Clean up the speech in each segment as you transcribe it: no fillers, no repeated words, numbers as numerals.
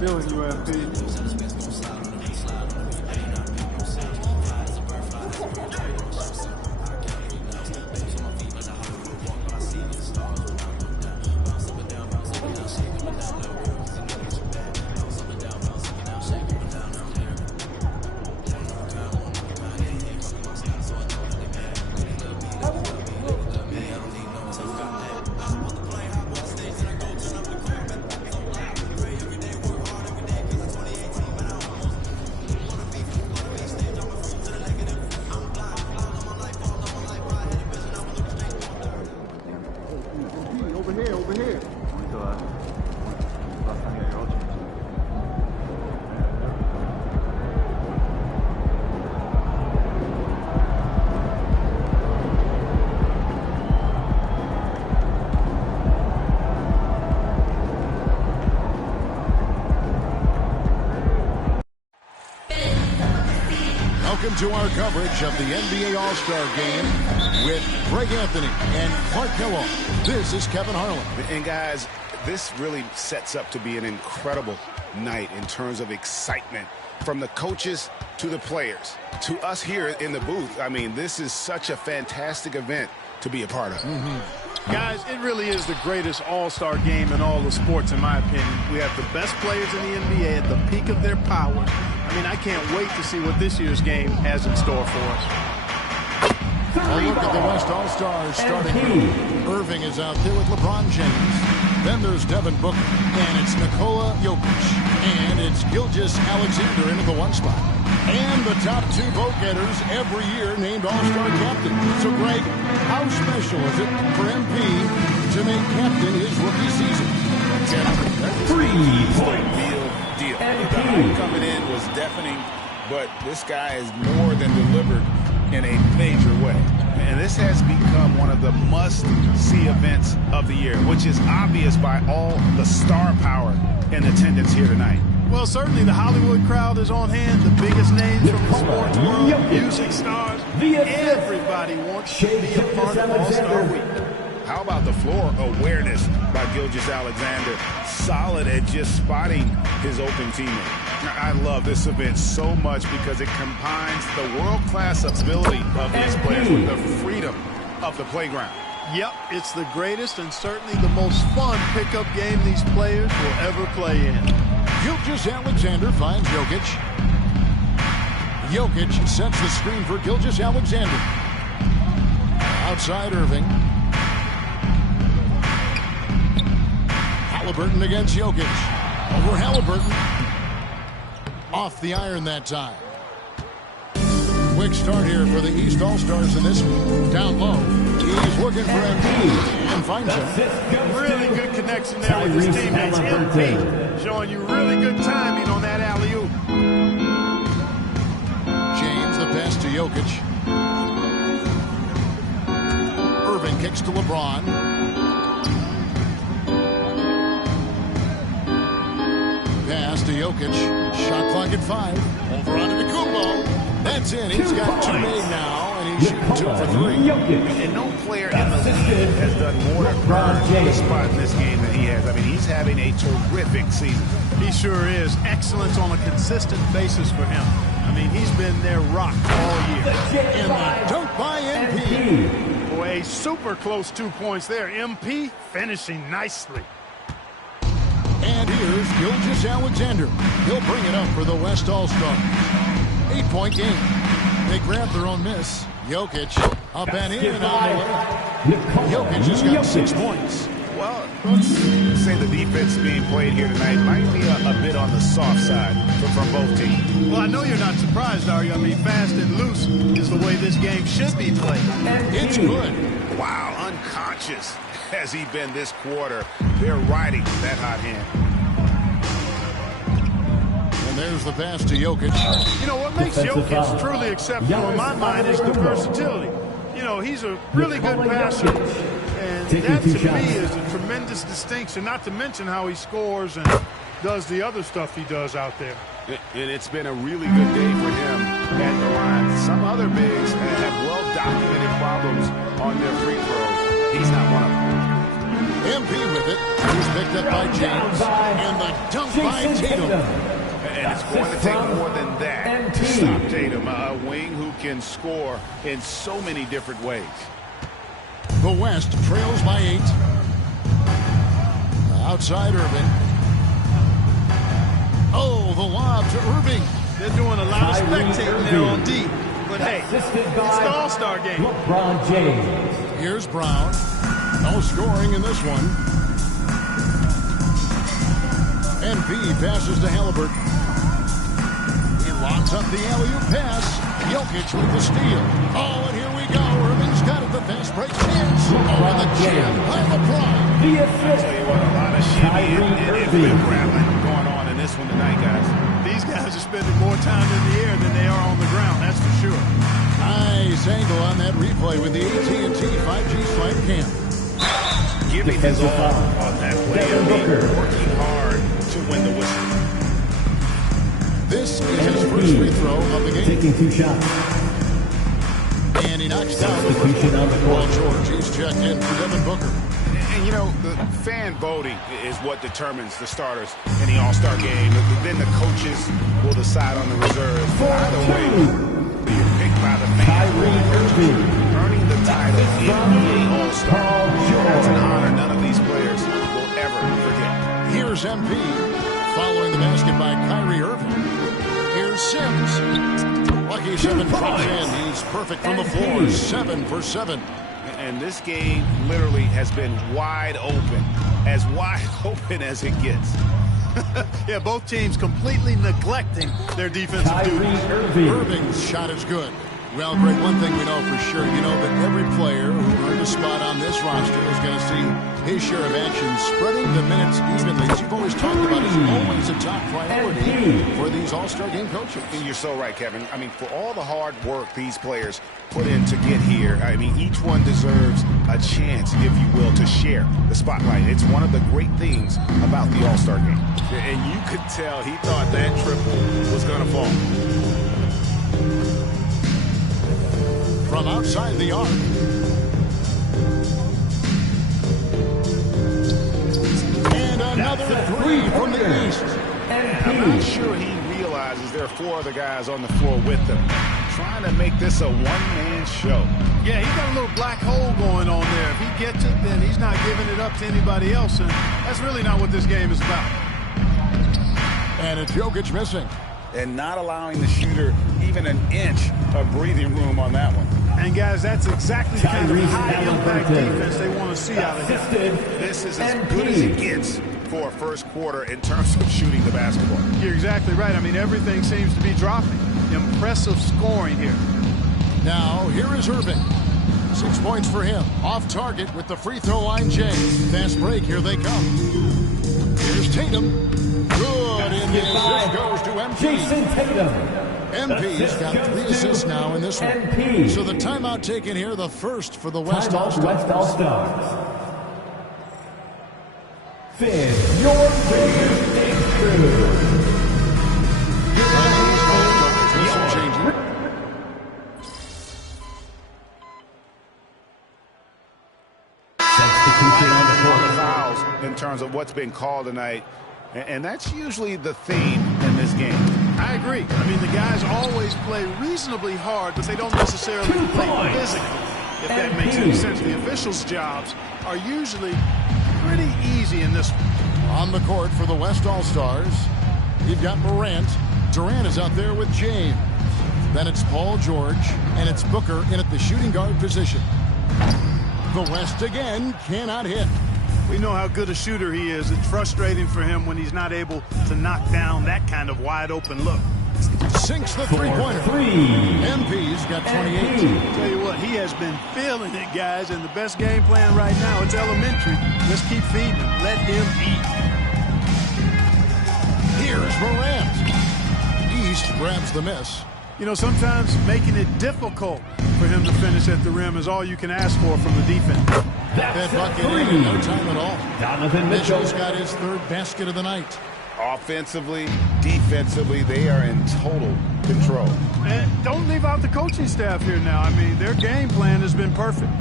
Feeling you, FP. Over here. Welcome to our coverage of the NBA All-Star Game with Greg Anthony and Clark Kellogg. This is Kevin Harlan. And guys, this really sets up to be an incredible night in terms of excitement from the coaches to the players to us here in the booth. I mean, this is such a fantastic event to be a part of. Guys, it really is the greatest all-star game in all the sports, in my opinion. We have the best players in the NBA at the peak of their power. I mean, I can't wait to see what this year's game has in store for us. A look at the West All-Stars starting. Irving is out there with LeBron James. Then there's Devin Booker. And it's Nikola Jokic. And it's Gilgeous Alexander into the one spot. And the top two vote-getters every year named All-Star captain. So, Greg, how special is it for MP to make captain his rookie season? 3-point deal. The hype coming in was deafening, but this guy has more than delivered in a major way. And this has become one of the must-see events of the year, which is obvious by all the star power in attendance here tonight. Well, certainly the Hollywood crowd is on hand, the biggest names from the sports world, music stars. Everybody wants to be a part of All-Star Week. How about the floor awareness by Gilgeous Alexander? Solid at just spotting his open teammate. I love this event so much because it combines the world-class ability of these players with the freedom of the playground. Yep, it's the greatest and certainly the most fun pickup game these players will ever play in. Gilgeous Alexander finds Jokic. Jokic sets the screen for Gilgeous Alexander. Outside Irving. Halliburton against Jokic. Over Halliburton. Off the iron that time. Quick start here for the East All-Stars in this one. Down low. He's looking for MP and finds him. Really good connection there with his teammates. MP showing you really good timing on that alley-oop. James, the pass to Jokic. Irving kicks to LeBron. Pass to Jokic. Shot clock at 5. Over on to Kumbo. That's in. He's got 2 made now, and he's shooting 2 for 3. And no player in the league has done more to earn the spot in this game than he has. I mean, he's having a terrific season. He sure is. Excellence on a consistent basis for him. I mean, he's been their rock all year. And the dunk by MP. Boy, a super close 2 points there. MP finishing nicely. And here's Gilgeous Alexander. He'll bring it up for the West All-Stars. 8-point game. They grab their own miss. Jokic up and in on the way. Jokic has got 6 points. Well, let's say the defense being played here tonight might be a bit on the soft side from both teams. Well, I know you're not surprised, are you? I mean, fast and loose is the way this game should be played. It's good. Wow, unconscious has he been this quarter. They're riding that hot hand. And there's the pass to Jokic. You know, what makes Jokic truly exceptional in my mind is the versatility. You know, he's a really good passer, and That, to me, is a tremendous distinction, not to mention how he scores and does the other stuff he does out there. And it's been a really good day for him at the line. Some other bigs have well-documented problems on their free throws. He's not one of them. MP with it. He's picked up by James. And the dunk by Tatum. And it's going to take more than that to stop Tatum, a wing who can score in so many different ways. The West trails by 8. Outside Irving. Oh, the lob to Irving. They're doing a lot of spectating there on D. But hey, it's the All-Star game. LeBron James. Here's Brown. No scoring in this one. NP passes to Halliburton. He locks up the alley-oop pass. Jokic with the steal. Oh, and here we go. Irving's got it. The fast break chance. Oh, and the jam by LeBron. The I'll tell you what, a lot of shimmy and whip-grabbing going on in this one tonight, guys. These guys are spending more time in the air than they are on the ground, that's for sure. Nice angle on that replay with the AT&T 5G Slide Cam. Giving his all on that play. Working hard to win the whistle. This is his first free throw of the game. Taking 2 shots. And he knocks down the first one. Paul George, he's checked in for Devin Booker. And, you know, the fan voting is what determines the starters in the All-Star game. Then the coaches will decide on the reserves. Either way, you're picked by the fans. Earning the title NBA All-Star. That's an honor none of these players will ever forget. Here's MP following the basket by Kyrie Irving. Here's Sims. Lucky 7 drops in. He's perfect from the floor. 7 for 7. And this game literally has been wide open as it gets. Yeah, both teams completely neglecting their defensive duties. Irving's shot is good. Well, Greg, one thing we know for sure, you know that every player who earned a spot on this roster is going to see his share of action. Spreading the minutes evenly, as you've always talked about, is always a top priority for these All-Star game coaches. And you're so right, Kevin. I mean, for all the hard work these players put in to get here, I mean, each one deserves a chance, if you will, to share the spotlight. It's one of the great things about the All-Star game. And you could tell he thought that triple was going to fall. From outside the arc. And another 3 from the east. I'm not sure he realizes there are 4 other guys on the floor with him. Trying to make this a one-man show. Yeah, he's got a little black hole going on there. If he gets it, then he's not giving it up to anybody else. And that's really not what this game is about. And it's Jokic missing. And not allowing the shooter even an inch of breathing room on that one. And, guys, that's exactly the kind of high-impact defense they want to see out of him. This is as good as it gets for a first quarter in terms of shooting the basketball. You're exactly right. I mean, everything seems to be dropping. Impressive scoring here. Now, here is Irving. 6 points for him. Off target with the free throw line, Jay. Fast break, here they come. Here's Tatum. Good, and the assist goes to MP. Jason Tatum. MP's got 3 assists now in this one. MP. So the timeout taken here, the first for the West Timeout All-Stars. West All-Stars. Finn, your biggest crew. Substitution on the court. Fouls in terms of what's been called tonight. And that's usually the theme in this game. I agree. I mean, the guys always play reasonably hard, but they don't necessarily play physically, if that makes any sense. The officials' jobs are usually pretty easy in this one. On the court for the West All-Stars, you've got Morant. Durant is out there with James. Then it's Paul George, and it's Booker in at the shooting guard position. The West again cannot hit. We know how good a shooter he is. It's frustrating for him when he's not able to knock down that kind of wide-open look. Sinks the three-pointer. MP's got 28. Tell you what, he has been feeling it, guys, and the best game plan right now, it's elementary. Just keep feeding him. Let him eat. Here's Morant. East grabs the miss. You know, sometimes making it difficult for him to finish at the rim is all you can ask for from the defense. That bucket in no time at all. Donovan Mitchell's got his third basket of the night. Offensively, defensively, they are in total control. And don't leave out the coaching staff here now. I mean, their game plan has been perfect.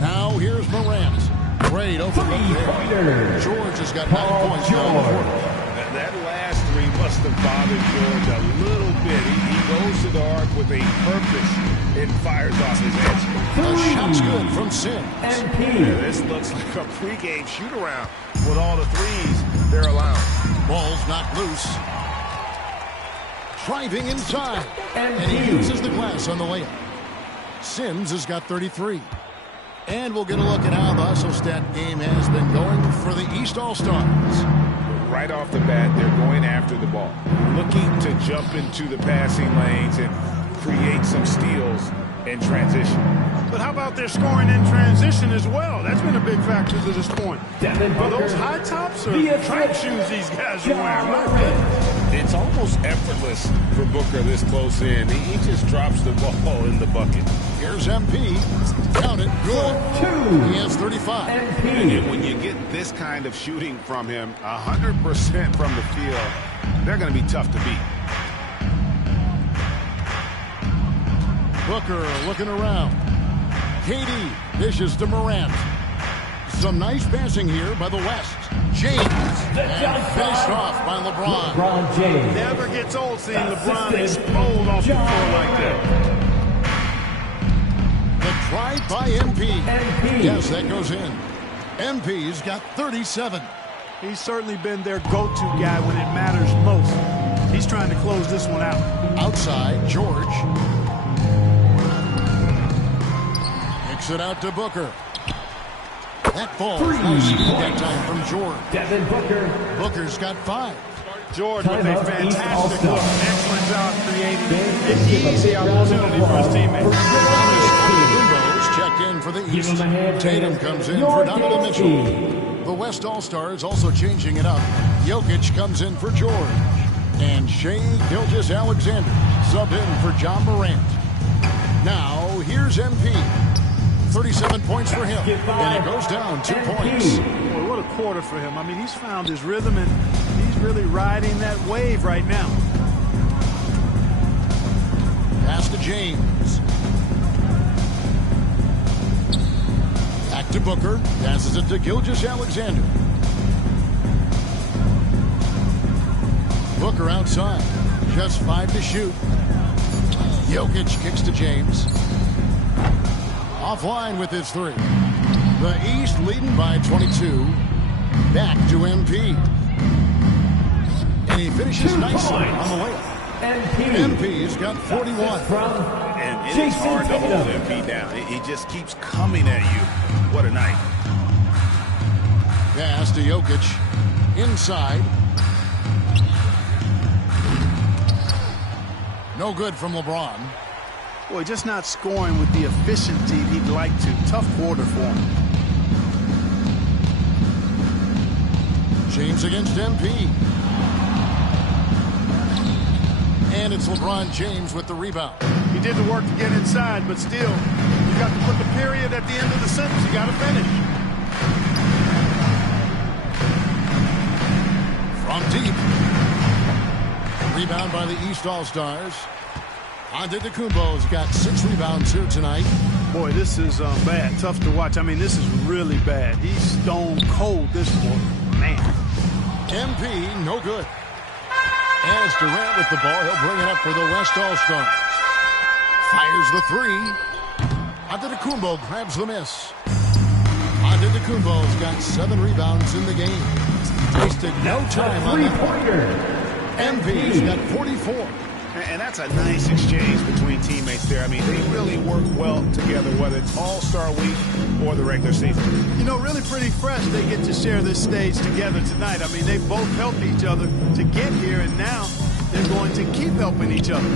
Now here's Morant. Great open look there. George has got 9 points now in the fourth. That last three must have bothered George a little bit. He goes to the arc with a purpose and fires off his edge. The shot's good from Sims. Yeah, this looks like a pregame shoot-around with all the threes they're allowing. Ball's knocked loose. Driving inside. And he uses the glass on the layup. Sims has got 33. And we'll get a look at how the hustle stat game has been going for the East All-Stars. Right off the bat, they're going after the ball, looking to jump into the passing lanes and create some steals in transition. But how about their scoring in transition as well? That's been a big factor to this point. Are those high tops or track shoes these guys are wearing? It's almost effortless for Booker this close in. He just drops the ball in the bucket. Here's MP. Count it. Good. He has 35. And when you get this kind of shooting from him, 100% from the field, they're going to be tough to beat. Booker looking around. KD dishes to Morant. Some nice passing here by the West. James. And finished off by LeBron. LeBron James. Never gets old seeing LeBron explode off the floor like that. The drive by MP. Yes, that goes in. MP's got 37. He's certainly been their go-to guy when it matters most. He's trying to close this one out. Outside, George. Kicks it out to Booker. That falls. Nice that time from George. Devin Booker. Booker's got 5. George with a fantastic look. Excellent job creating an easy opportunity for his teammates. Checked in for the East. Tatum comes in for Donovan Mitchell. The West All-Stars also changing it up. Jokic comes in for George. And Shai Gilgeous-Alexander subbed in for John Morant. Now, here's MP. 37 points for him. And it goes down 2 points. Boy, what a quarter for him. I mean, he's found his rhythm, and he's really riding that wave right now. Pass to James. Back to Booker. Passes it to Gilgeous-Alexander. Booker outside. Just 5 to shoot. Jokic kicks to James. Offline with his 3. The East leading by 22. Back to MP. And he finishes nicely on the layup. MP's got 41. And it is hard to hold MP down. He just keeps coming at you. What a night. Pass to Jokic. Inside. No good from LeBron. Boy, just not scoring with the efficiency he'd like to. Tough quarter for him. James against MP. And it's LeBron James with the rebound. He did the work to get inside, but still, you got to put the period at the end of the sentence. You got to finish. From deep. Rebound by the East All-Stars. Antetokounmpo's got 6 rebounds here tonight. Boy, this is bad. Tough to watch. I mean, this is really bad. He's stone cold this quarter. Man. MP, no good. As Durant with the ball, he'll bring it up for the West All-Stars. Fires the 3. Antetokounmpo grabs the miss. Antetokounmpo's got 7 rebounds in the game. Wasted no time on that. MP's got 44. And that's a nice exchange between teammates there. I mean, they really work well together, whether it's All-Star Week or the regular season. You know, really pretty fresh they get to share this stage together tonight. I mean, they both helped each other to get here, and now they're going to keep helping each other.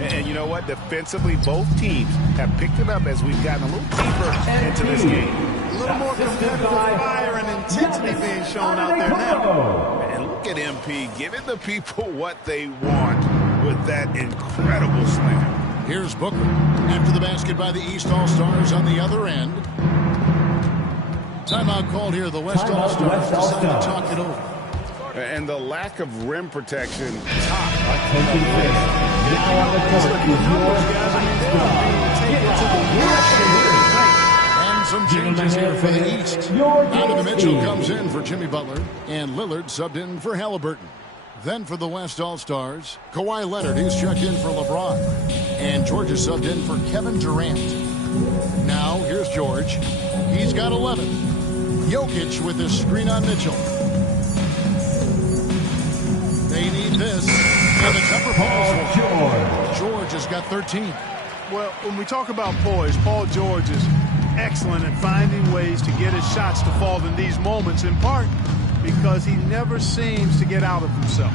And you know what? Defensively, both teams have picked it up as we've gotten a little deeper into this game. A little more competitive fire and intensity being shown out there now. And look at MP giving the people what they want with that incredible slam. Here's Booker. After the basket by the East All-Stars on the other end. Timeout called here. The West All-Stars decided to talk it over. And the lack of rim protection. And some changes here for the East. Donovan Mitchell comes in for Jimmy Butler, and Lillard subbed in for Halliburton. Then for the West All-Stars, Kawhi Leonard, who's checked in for LeBron. And George is subbed in for Kevin Durant. Now, here's George. He's got 11. Jokic with his screen on Mitchell. They need this. And the jumper falls. George has got 13. Well, when we talk about poise, Paul George is excellent at finding ways to get his shots to fall in these moments, in part because he never seems to get out of himself.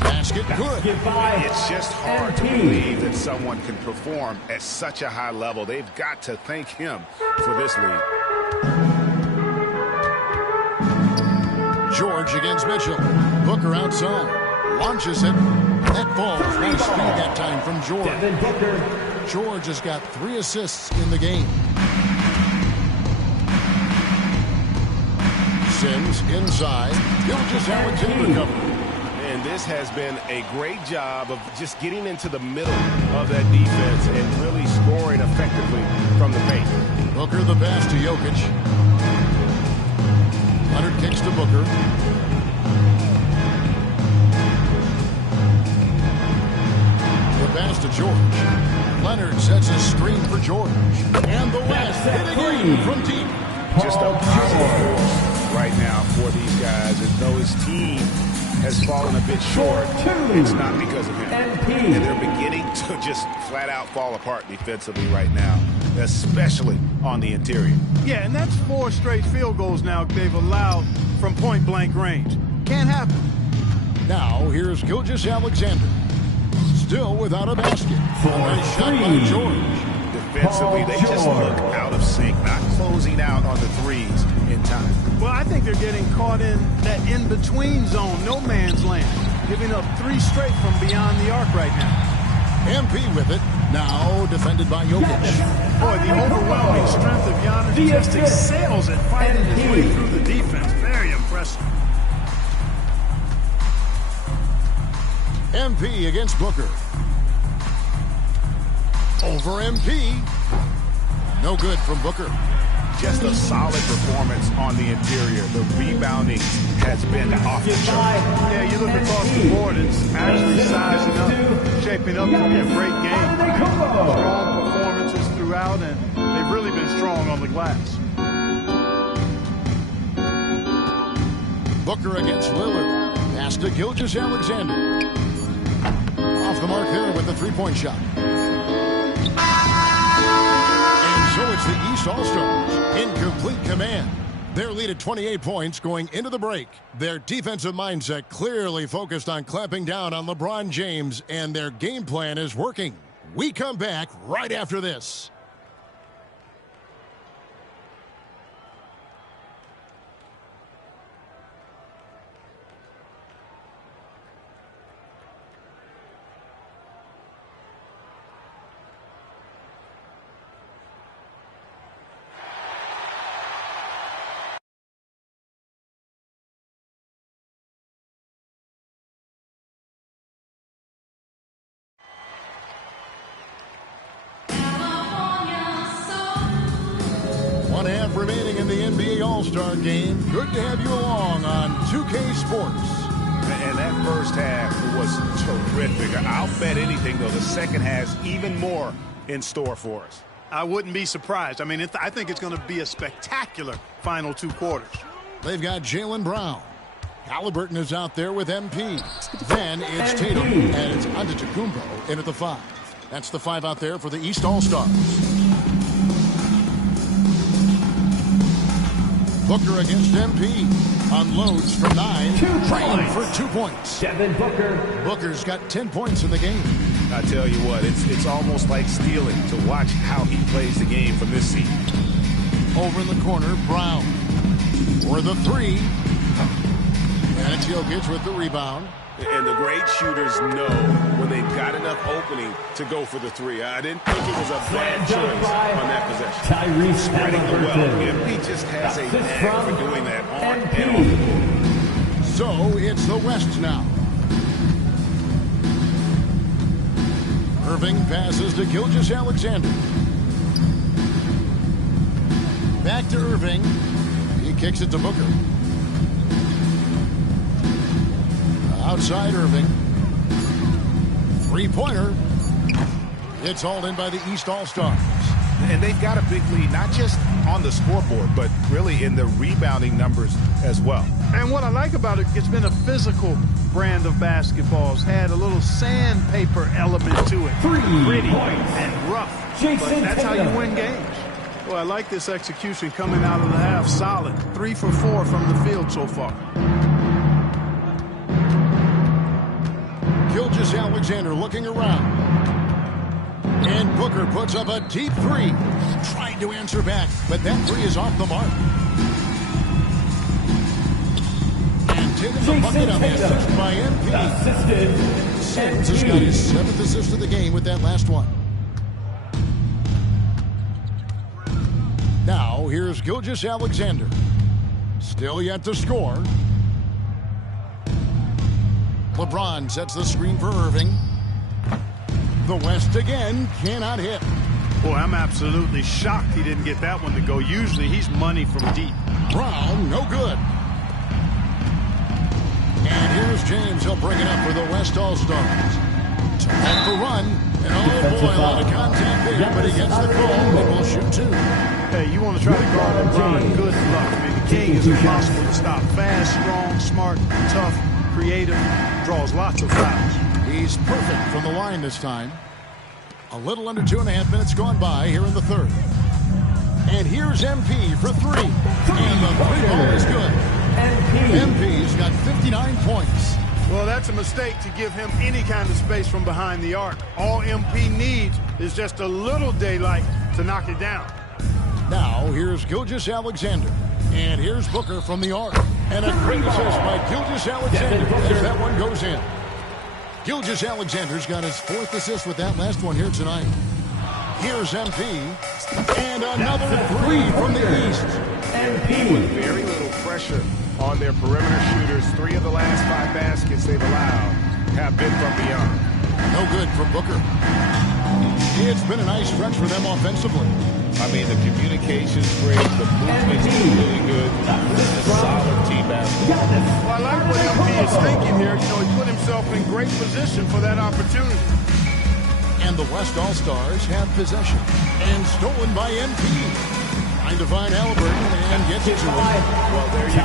Basket good. It's just hard to believe that someone can perform at such a high level. They've got to thank him for this lead. George against Mitchell. Booker outside. Launches it. That falls. Nice speed that time from George. George has got 3 assists in the game. Sims inside. Gilgeous-Alexander covered. And this has been a great job of just getting into the middle of that defense and really scoring effectively from the paint. Booker the pass to Jokic. Leonard kicks to Booker. The pass to George. Leonard sets a screen for George. And the West hitting in from deep. Just a power force right now for these guys, as though his team has fallen a bit short. It's not because of him. And they're beginning to just flat out fall apart defensively right now, especially on the interior. Yeah, and that's 4 straight field goals now they've allowed from point-blank range. Can't happen. Now here's Gilgeous-Alexander. Still without a basket. A nice shot by George. Defensively, they just look out of sync, not closing out on the threes in time. Well, I think they're getting caught in that in-between zone, no man's land, giving up 3 straight from beyond the arc right now. MP with it. Now defended by Jokic. Boy, the overwhelming strength of Giannis just excels at fighting his way through the defense. Very impressive. MP against Booker. Over MP. No good from Booker. Just a solid performance on the interior. The rebounding has been off the chart. Yeah, you look across the board, it's actually sizing up, shaping up to be a great game. Strong performances throughout, and they've really been strong on the glass. Booker against Lillard. Pass to Gilgeous-Alexander. Off the mark there with the three-point shot. And so it's the East All-Stars in complete command. Their lead at 28 points going into the break. Their defensive mindset clearly focused on clamping down on LeBron James, and their game plan is working. We come back right after this. Remaining in the NBA All-Star game. Good to have you along on 2K Sports. And that first half was terrific. I'll bet anything, though, the second has even more in store for us. I wouldn't be surprised. I mean, I think it's going to be a spectacular final 2 quarters. They've got Jaylen Brown. Halliburton is out there with MP. Then it's Tatum, and it's Antetokounmpo in at the 5. That's the 5 out there for the East All-Stars. Booker against MP. Unloads from 9. Trying for 2 points. Devin Booker. Booker's got 10 points in the game. I tell you what, it's almost like stealing to watch how he plays the game from this seat. Over in the corner, Brown. For the 3. And it's Jokic with the rebound. And the great shooters know when they've got enough opening to go for the three. I didn't think it was a bad choice on that possession. Spreading the well. MP just has a knack for doing that on and off. So it's the West now. Irving passes to Gilgeous-Alexander. Back to Irving. He kicks it to Booker. Outside Irving. Three-pointer. It's hauled in by the East All-Stars. And they've got a big lead, not just on the scoreboard, but really in the rebounding numbers as well. And what I like about it, it's been a physical brand of basketball. It's had a little sandpaper element to it. Pretty and rough. But that's how you win games. Well, I like this execution coming out of the half. Solid. 3 for 4 from the field so far. Gilgeous-Alexander looking around. And Booker puts up a deep three. Trying to answer back, but that three is off the mark. And taking the bucket on the assist by MP. Sims has got his 7th assist of the game with that last one. Now, here's Gilgeous-Alexander. Still yet to score. LeBron sets the screen for Irving. The West again cannot hit. Boy, I'm absolutely shocked he didn't get that one to go. Usually he's money from deep. Brown, no good. And here's James. He'll bring it up for the West All-Stars. To make the run. And oh boy, a lot of contact there, but he gets the call and will shoot 2. Hey, you want to try to guard LeBron, good luck. I mean, the king is impossible to stop. Fast, strong, smart, tough, creative, draws lots of fouls. He's perfect from the line this time. A little under 2.5 minutes gone by here in the third. And here's MP for 3. And the three ball is good. MP's got 59 points. Well, that's a mistake to give him any kind of space from behind the arc. All MP needs is just a little daylight to knock it down. Now, here's Gilgeous-Alexander. And here's Booker from the arc. And a great assist by Gilgeous-Alexander as that one goes in. Gilgeous-Alexander's got his 4th assist with that last one here tonight. Here's MP. And another 3 from the East. MP with very little pressure on their perimeter shooters. 3 of the last 5 baskets they've allowed have been from beyond. No good for Booker. It's been a nice stretch for them offensively. I mean, the communication's great, the movement's really good. This is solid team basketball. Well, I like what MP is thinking here. You know, he put himself in great position for that opportunity. And the West All-Stars have possession. And stolen by MP. Trying to find Halliburton and gets it to him. Well, there you go.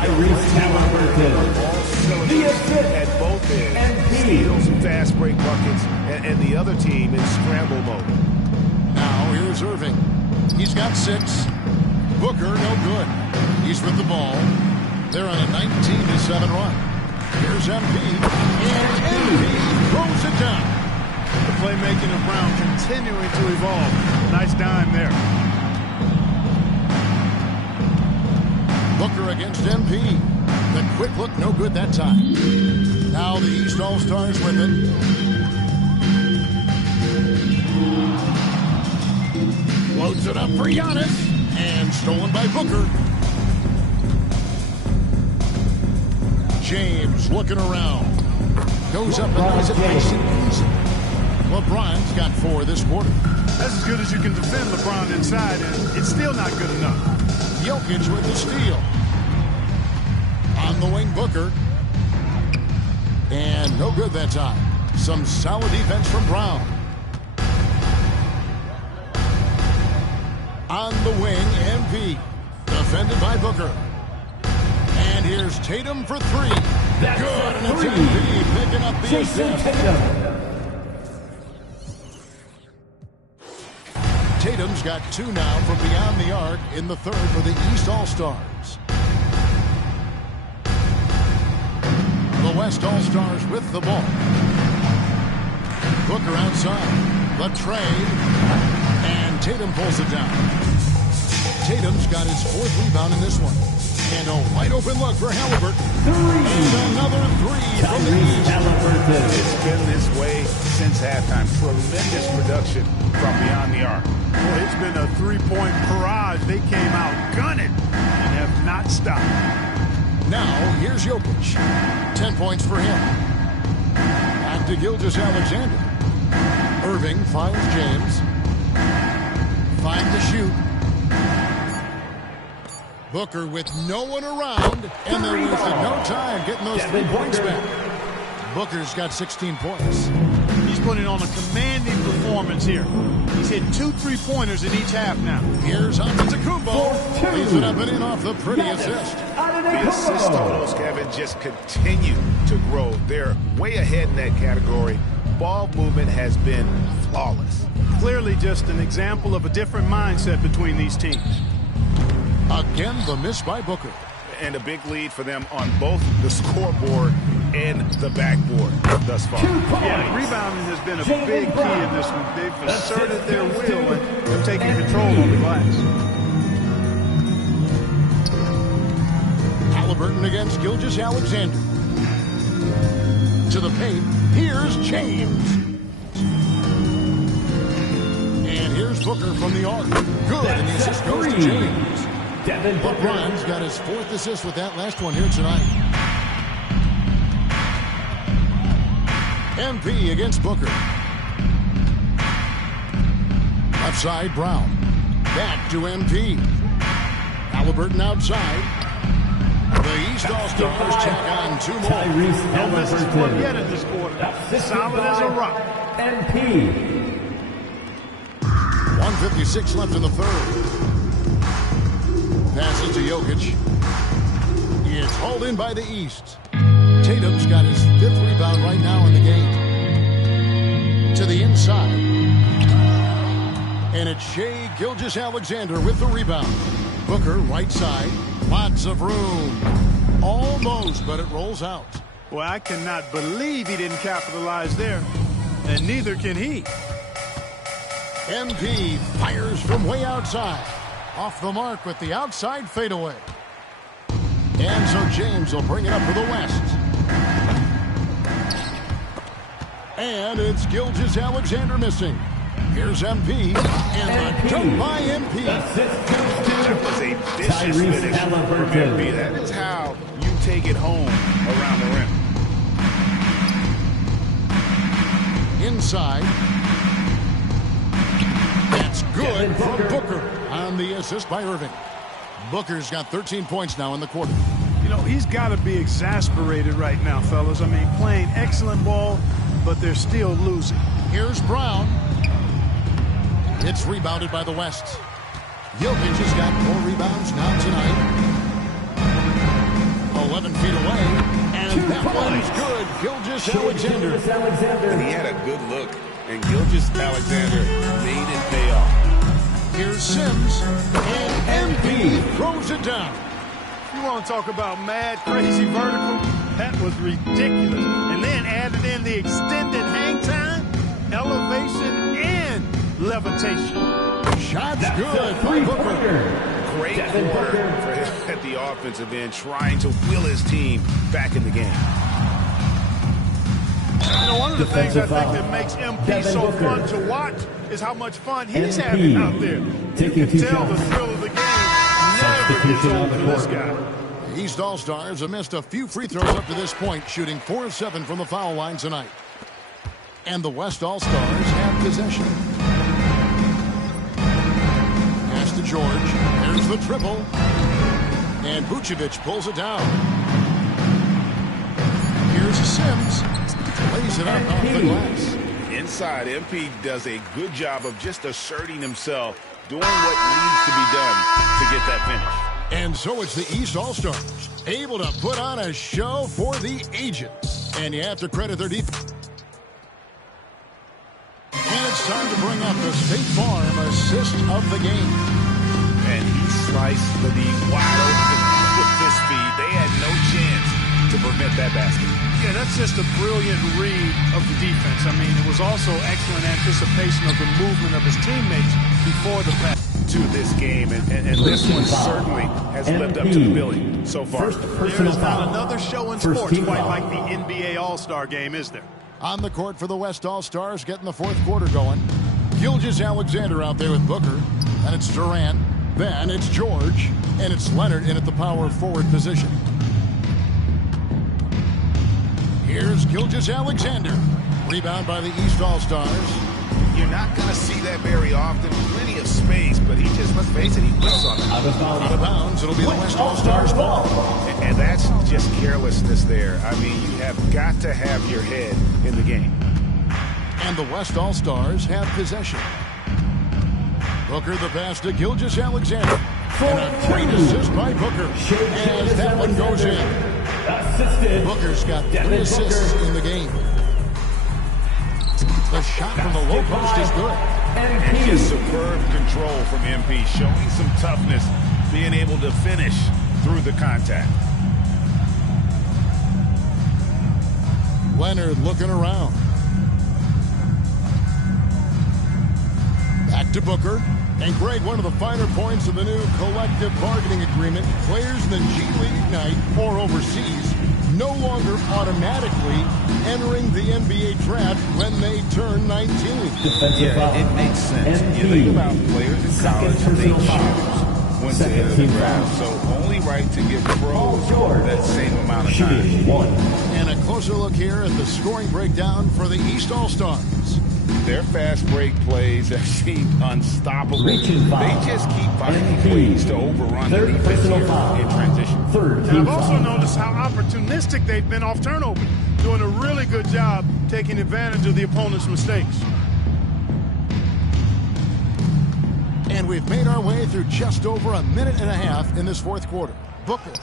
All cylinders at both ends. Steals and fast break buckets. And the other team in scramble mode. Now here's Irving. He's got 6. Booker, no good. He's with the ball. They're on a 19-7 run. Here's MP. And MP throws it down. The playmaking of Brown continuing to evolve. Nice dime there. Booker against MP. The quick look, no good that time. Now the East All-Stars with it. Loads it up for Giannis. And stolen by Booker. James looking around. Goes up and lays it nice and easy. LeBron's got 4 this quarter. That's as good as you can defend LeBron inside, and it's still not good enough. Jokic with the steal. On the wing, Booker. And no good that time. Some solid defense from Brown. On the wing, MP. Defended by Booker. And here's Tatum for 3. Good, and it's MP picking up the assist. Tatum's got 2 now from beyond the arc in the third for the East All-Stars. The West All-Stars with the ball. Booker outside. The trade. And Tatum pulls it down. Tatum's got his 4th rebound in this one. And a wide open look for Halliburton. And another 3 from the East. It's been this way since halftime. Tremendous production from beyond the arc. Well, it's been a three-point barrage. They came out gunning and have not stopped. Now, here's Jokic. 10 points for him. Back to Gilgeous-Alexander. Irving finds James. Find the shoot. Booker with no one around, and they're wasting no time getting those 3 points back. Booker's got 16 points. He's putting on a commanding performance here. He's hit 2 3-pointers in each half now. Here's Antetokounmpo. Leaves it up and in off the pretty assist. The assist totals, Kevin, just continue to grow. They're way ahead in that category. Ball movement has been flawless. Clearly just an example of a different mindset between these teams. Again, the miss by Booker. And a big lead for them on both the scoreboard and the backboard thus far. Yeah, rebounding has been a big key in this one. They've asserted their will and they're taking control on the glass. Halliburton against Gilgeous-Alexander. To the paint. Here's James. And here's Booker from the arc. Good, and the assist goes to James. LeBron's got his 4th assist with that last one here tonight. MP against Booker. Left side, Brown. Back to MP. Halliburton outside. The East All-Stars check on 2 more. No misses one yet in this quarter. Solid as a rock. MP. 1:56 left in the third. Passes to Jokic. It's hauled in by the East. Tatum's got his 5th rebound right now in the game. To the inside. And it's Shai Gilgeous-Alexander with the rebound. Booker right side. Lots of room. Almost, but it rolls out. Well, I cannot believe he didn't capitalize there. And neither can he. MP fires from way outside. Off the mark with the outside fadeaway. And so James will bring it up for the West. And it's Gilgeous-Alexander missing. Here's MP. And the dunk by MP. That was a vicious finish from MP. That is how you take it home around the rim. Inside. That's good from Booker on the assist by Irving. Booker's got 13 points now in the quarter. You know, he's got to be exasperated right now, fellas. I mean, playing excellent ball, but they're still losing. Here's Brown. It's rebounded by the West. Jokic has got 4 rebounds now tonight. 11 feet away. And that one's good. Gilgeous-Alexander. And he had a good look. And Gilgeous-Alexander made it pay off. Here's Sims. And MP throws it down. You want to talk about mad, crazy vertical? That was ridiculous. And then added in the extended hang time, elevation, and levitation. Shot's good for Booker. Great quarter for him at the offensive end, trying to will his team back in the game. You know, one of the things I think that makes MP so fun to watch is how much fun he's having out there. You can tell the thrill of the game never gets old for this guy. The East All-Stars have missed a few free throws up to this point, shooting 4 of 7 from the foul line tonight. And the West All-Stars have possession. Pass to George. There's the triple. And Vucevic pulls it down. Here's Sims. Lays it up off the glass. Inside, MP does a good job of just asserting himself, doing what needs to be done to get that finish. And so it's the East All-Stars, able to put on a show for the ages. And you have to credit their defense. And it's time to bring up the State Farm assist of the game. And he sliced the D wide open with this speed. They had no chance to prevent that basket. Yeah, that's just a brilliant read of the defense. I mean, it was also excellent anticipation of the movement of his teammates before the pass. to this game, and this one certainly has lived up to the billing so far. There is not another show in sports quite like the NBA All-Star Game, is there? On the court for the West All-Stars, getting the fourth quarter going. Gilgeous-Alexander out there with Booker. And it's Durant. Then it's George. And it's Leonard in at the power forward position. Here's Gilgeous-Alexander. Rebound by the East All-Stars. You're not going to see that very often. Plenty of space, but he just, let's face it, he whips on it. Out of bounds. It'll be the West All-Stars ball. And that's just carelessness there. I mean, you have got to have your head in the game. And the West All-Stars have possession. Booker the pass to Gilgeous-Alexander. And a great assist by Booker. As that one goes in. Booker's got 3 assists in the game. The shot from the low post is good. And just superb control from MP, showing some toughness, being able to finish through the contact. Leonard looking around. Back to Booker. And Greg, one of the finer points of the new collective bargaining agreement, players in the G League Ignite or overseas no longer automatically entering the NBA draft when they turn 19. Yeah, it makes sense. You think about players in college, they choose when to enter the draft, so only right to give pros that same amount of time. And a closer look here at the scoring breakdown for the East All-Stars. Their fast break plays have seemed unstoppable. They just keep finding ways to overrun the defense here in transition. Now, I've also noticed how opportunistic they've been off turnover, doing a really good job taking advantage of the opponent's mistakes. And we've made our way through just over a minute and a half in this fourth quarter. Booker.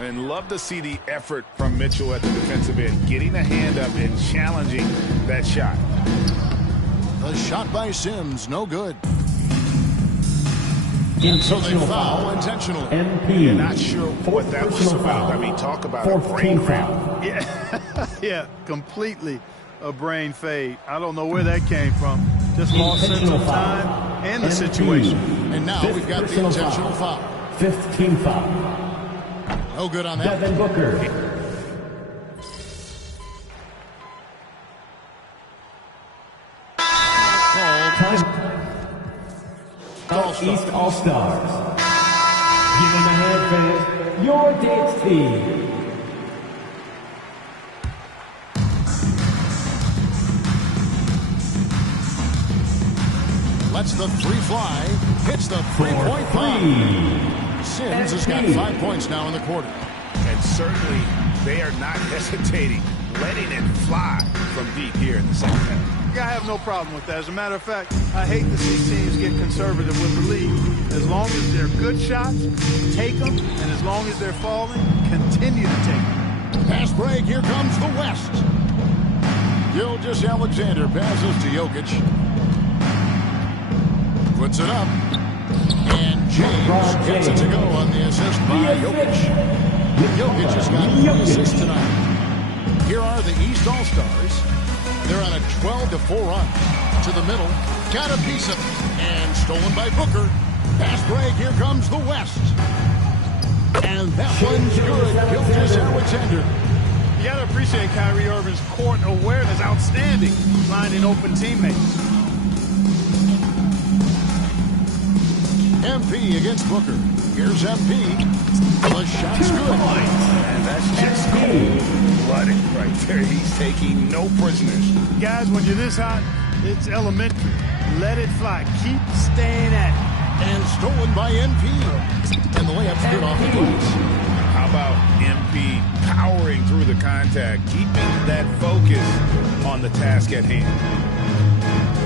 And love to see the effort from Mitchell at the defensive end, getting a hand up and challenging that shot. A shot by Sims, no good. And so they foul intentionally. You're not sure what that was about. I mean, talk about a brain foul. Yeah, completely a brain fade. I don't know where that came from. Just lost sense of time and the situation. And now we've got the intentional foul. 5th team foul. No good on that. Devin Booker. East All-Stars. Give him a hand, fans. Your dance team. Lets the 3 fly. Hits the 3-point line. Sims has got 5 points now in the quarter. And certainly they are not hesitating, letting it fly from deep here in the second half. Yeah, I have no problem with that. As a matter of fact, I hate to see teams get conservative with the lead. As long as they're good shots, take them. And as long as they're falling, continue to take them. Pass break. Here comes the West. Gilgeous-Alexander passes to Jokic. Puts it up. And James gets it to go on the assist by Jokic. Jokic has got 3 assists tonight. Here are the East All-Stars. They're on a 12-4 run. To the middle. Got a piece of it. And stolen by Booker. Pass break. Here comes the West. And that one's good. Gilgeous-Alexander. You got to appreciate Kyrie Irving's court awareness. Outstanding. Finding open teammates. MP against Booker. Here's MP. The shot's good. And that's just cold-blooded right there. He's taking no prisoners. Guys, when you're this hot, it's elementary. Let it fly. Keep staying at it. And stolen by MP. And the layup's good off the glass. How about MP powering through the contact, keeping that focus on the task at hand.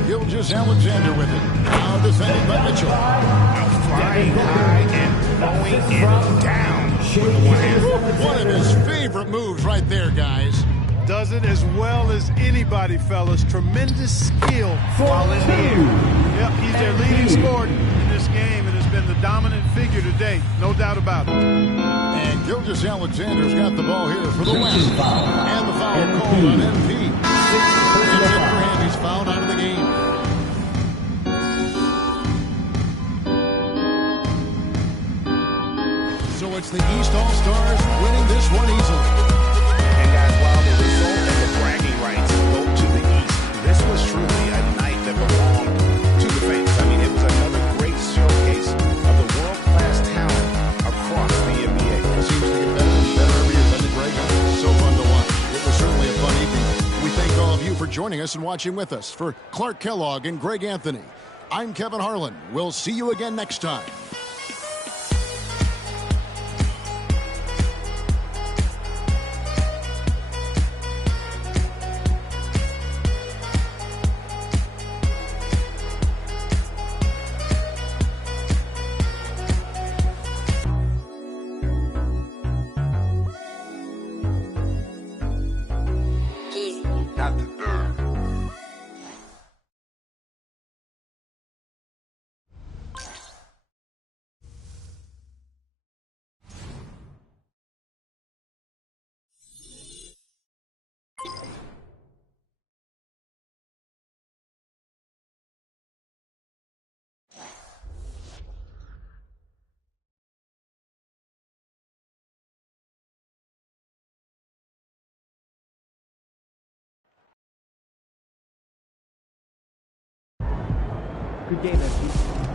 Gilgeous-Alexander with it. Now defended by Mitchell. Now flying high and throwing it down with one hand. One of his favorite moves right there, guys. Does it as well as anybody, fellas. Tremendous skill while in the air. Yep, he's their leading scorer in this game and has been the dominant figure today. No doubt about it. And Gilgeous-Alexander's got the ball here for the West. And the foul called on MP. And He's fouled out of the game. It's the East All-Stars winning this one easily. And guys, while the result and the bragging rights go to the East, this was truly a night that belonged to the fans. I mean, it was another great showcase of the world-class talent across the NBA. It seems to get better and better every year, doesn't it, Greg? So fun to watch. It was certainly a fun evening. We thank all of you for joining us and watching with us. For Clark Kellogg and Greg Anthony, I'm Kevin Harlan. We'll see you again next time. Good game, FP.